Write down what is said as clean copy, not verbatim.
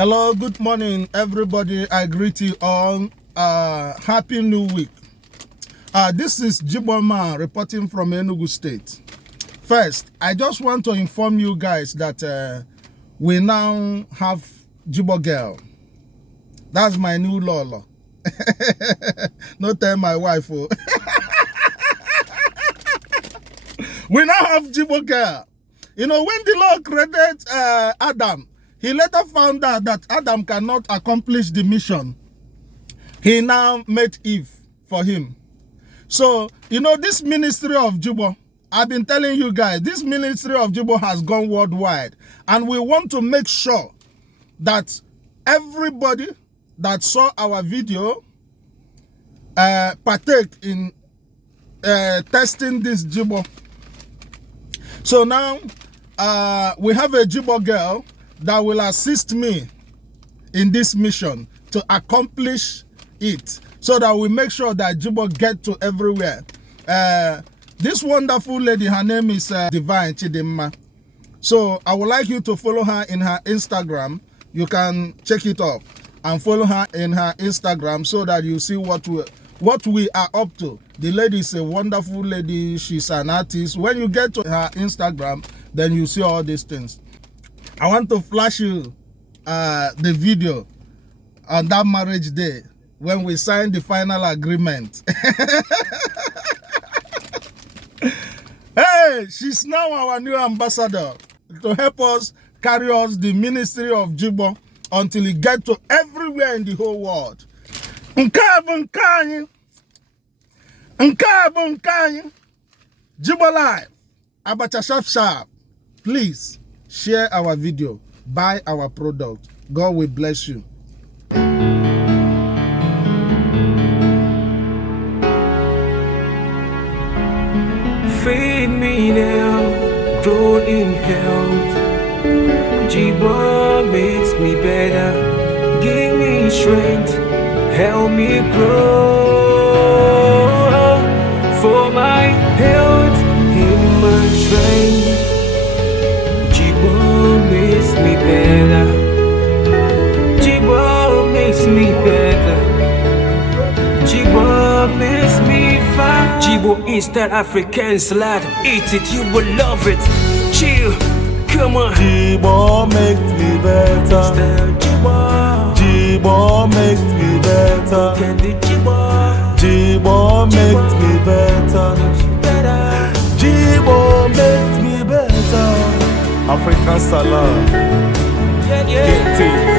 Hello, good morning, everybody. I greet you all. Happy New Week. This is Jigbo Man reporting from Enugu State. First, I just want to inform you guys that we now have Jigbo Girl. That's my new Lolo. No tell my wife. Oh. We now have Jigbo Girl. You know, when the Lord created Adam, he later found out that Adam cannot accomplish the mission. He now made Eve for him. So, you know, this ministry of Jigbo, I've been telling you guys, this ministry of Jigbo has gone worldwide. And we want to make sure that everybody that saw our video partake in testing this Jigbo. So now, we have a Jigbo girl that will assist me in this mission to accomplish it, so that we make sure that Jigbo get to everywhere. This wonderful lady, her name is Divine Chidinma. So I would like you to follow her in her Instagram. You can check it up and follow her in her Instagram so that you see what we are up to. The lady is a wonderful lady. She's an artist. When you get to her Instagram, then you see all these things. I want to flash you the video on that marriage day when we signed the final agreement. Hey, she's now our new ambassador to help us carry us the ministry of Jigbo until it gets to everywhere in the whole world. Jigbo Live, Abacha Sharp Sharp. Please share our video, buy our product. God will bless you. Feed me now, grow in health. Jigbo makes me better, give me strength, help me grow. For my health, in my strength, Jigbo makes me better. Jigbo makes me better. Jigbo makes me fine. Jigbo is that African salad. Eat it, you will love it. Chill, come on. Jigbo makes me better. Jigbo makes me better. Candy Jigbo. Jigbo makes me better. Jigbo makes me better. African salad. Yeah. Get it.